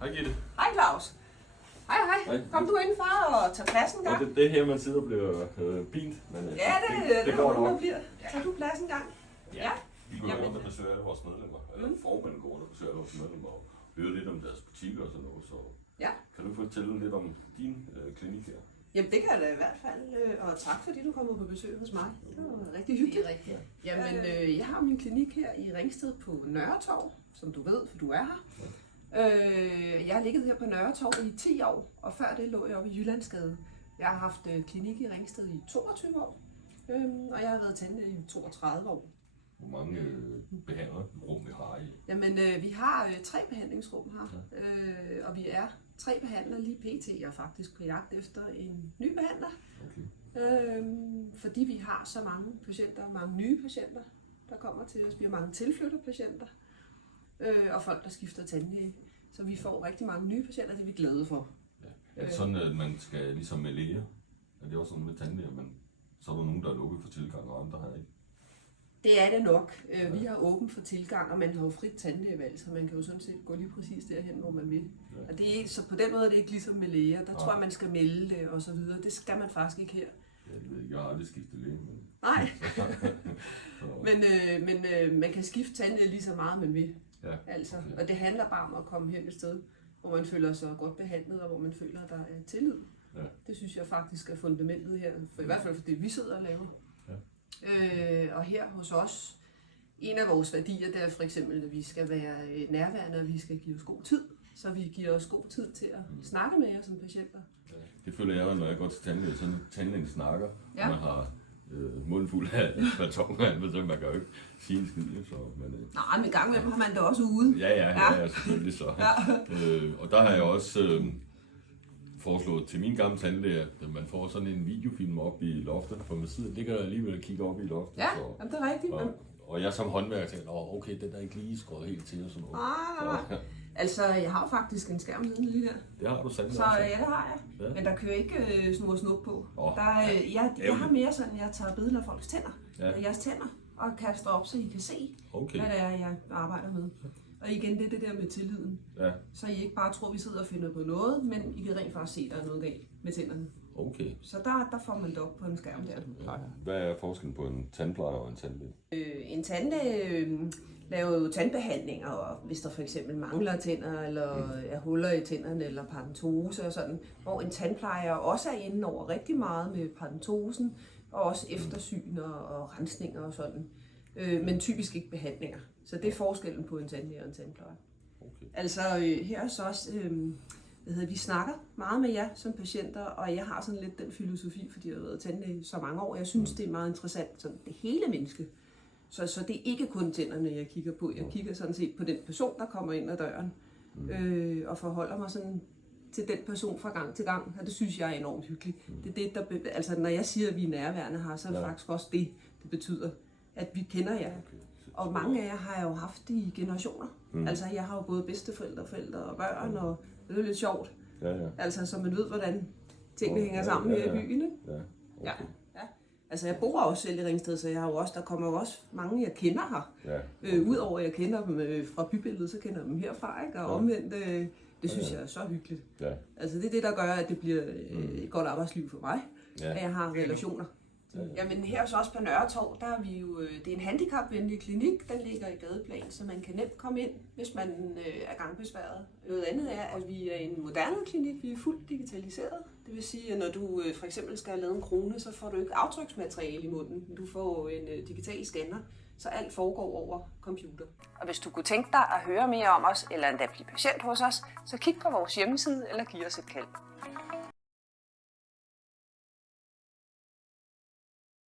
Hej Gitte. Hej Claus. Hej. Kom du indenfor og tag pladsen en gang. Og det her, man sidder og bliver pint. Men, Ja, det går du nok. bliver. Tag du pladsen en gang. Ja. Vi går rundt og besøger alle vores medlemmer. Formanden går rundt og besøger alle vores medlemmer og hører lidt om deres butikker og sådan noget. Så Ja. kan du fortælle lidt om din klinik her? Jamen det kan jeg da i hvert fald, og tak fordi du kommer på besøg hos mig. Det var rigtig hyggeligt. Det er rigtigt. Jamen, jeg har min klinik her i Ringsted på Nørretorv, som du ved, for du er her. Jeg har ligget her på Nørretorv i 10 år, og før det lå jeg oppe i Jyllandsgade. Jeg har haft klinik i Ringsted i 22 år, og jeg har været tandlæge i 32 år. Hvor mange behandlerrum vi har i? Jamen, vi har 3 behandlingsrum her, og vi er 3 behandlere lige pt. Jeg er faktisk på jagt efter en ny behandler. Okay. Fordi vi har så mange patienter, mange nye patienter, der kommer til os. Vi har mange tilflytterpatienter, og folk, der skifter tandlæge. Så vi får rigtig mange nye patienter, det er vi glade for. Ja. Er det sådan, at man skal ligesom med læger? Er det også sådan med tandlæger, men så er der nogen, der er lukket for tilgang, og andre har ikke? Det er det nok. Vi har åbent for tilgang, og man har jo frit tandlægevalg, så man kan jo sådan set gå lige præcis derhen, hvor man vil. Ja. Og det er, så på den måde er det ikke ligesom med læger. Der tror jeg, man skal melde det og så videre. Det skal man faktisk ikke her. Jeg ved ikke, jeg har aldrig skiftet læge, men... Nej, men man kan skifte tandlæge lige så meget, man vil. Ja, Altså, okay. og det handler bare om at komme hen et sted, hvor man føler sig godt behandlet, og hvor man føler, at der er tillid. Ja. Det synes jeg faktisk er fundamentet her, for i hvert fald for det, vi sidder og laver. Og her hos os, en af vores værdier, det er for eksempel, at vi skal være nærværende, og vi skal give os god tid. Så vi giver os god tid til at snakke med jer som patienter. Det føler jeg jo, når jeg går til tandlæge, sådan tandlægen snakker, Ja. man har munden fuld af baton, så man kan jo ikke sige en skid. Så, men, Nej, men gang med dem har man da også ude. ja, selvfølgelig så. Ja. Og der har jeg også foreslået til min gamle tandlæge, at man får sådan en videofilm op i loftet, for man ligger alligevel og kigger op i loftet. Ja, så, jamen, det er rigtigt. og jeg som håndværker tænker, okay, den er ikke lige skåret helt til og sådan noget. Nej. Altså, jeg har faktisk en skærm liggende lige der. Det har du sandelig Så også. ja, det har jeg. Ja. Men der kører ikke snor og snup på. Ja. Jeg har mere sådan, jeg tager billeder af folks tænder. Ja. Jeres tænder. Og kaster op, så I kan se, Okay. hvad det er, jeg arbejder med. Og igen, det er det der med tilliden. Ja, Så I ikke bare tror, vi sidder og finder på noget, men I kan rent faktisk se, at der er noget galt med tænderne. okay. Så der får man det op på en skærm der. Hvad er forskellen på en tandplejer og en tandlæge? En tandlæge laver jo tandbehandlinger, og hvis der for eksempel mangler tænder, eller er huller i tænderne, eller paradentose og sådan, hvor en tandplejer også er inde over rigtig meget med paradontosen, og også eftersyn og rensninger og sådan, men typisk ikke behandlinger. Så det er forskellen på en tandlæge og en tandplejer. Okay. Altså her hos os, vi snakker meget med jer som patienter, og jeg har sådan lidt den filosofi, fordi jeg har været tandlæge så mange år. Jeg synes, det er meget interessant, sådan det hele menneske. Så det er ikke kun tænderne, jeg kigger på. Jeg kigger sådan set på den person, der kommer ind ad døren, og forholder mig sådan til den person fra gang til gang, og det synes jeg er enormt hyggeligt. Det er det, altså når jeg siger, at vi er nærværende her, så er det faktisk også det betyder, at vi kender jer. Og mange af jer har jeg jo haft i generationer. Altså jeg har jo både bedsteforældre, forældre og børn, og det er jo lidt sjovt. Ja. Altså så man ved, hvordan tingene hænger sammen her i byen, ikke? Ja, okay. Ja. Altså jeg bor også selv i Ringsted, så jeg har jo også, der kommer jo også mange, jeg kender her. Ja. Udover at jeg kender dem fra bybilledet, så kender jeg dem herfra, ikke? Og omvendt, det synes jeg er så hyggeligt. Ja. Altså det er det, der gør, at det bliver et godt arbejdsliv for mig, Ja. at jeg har relationer. Jamen her hos os på Nørretorv, der er vi jo, det er en handicapvenlig klinik, den ligger i gadeplan, så man kan nemt komme ind, hvis man er gangbesværet. Noget andet er, at vi er en moderne klinik, vi er fuldt digitaliseret. Det vil sige, at når du for eksempel skal lave en krone, så får du ikke aftryksmateriale i munden, du får en digital scanner, så alt foregår over computer. Og hvis du kunne tænke dig at høre mere om os, eller endda blive patient hos os, så kig på vores hjemmeside eller giv os et kald.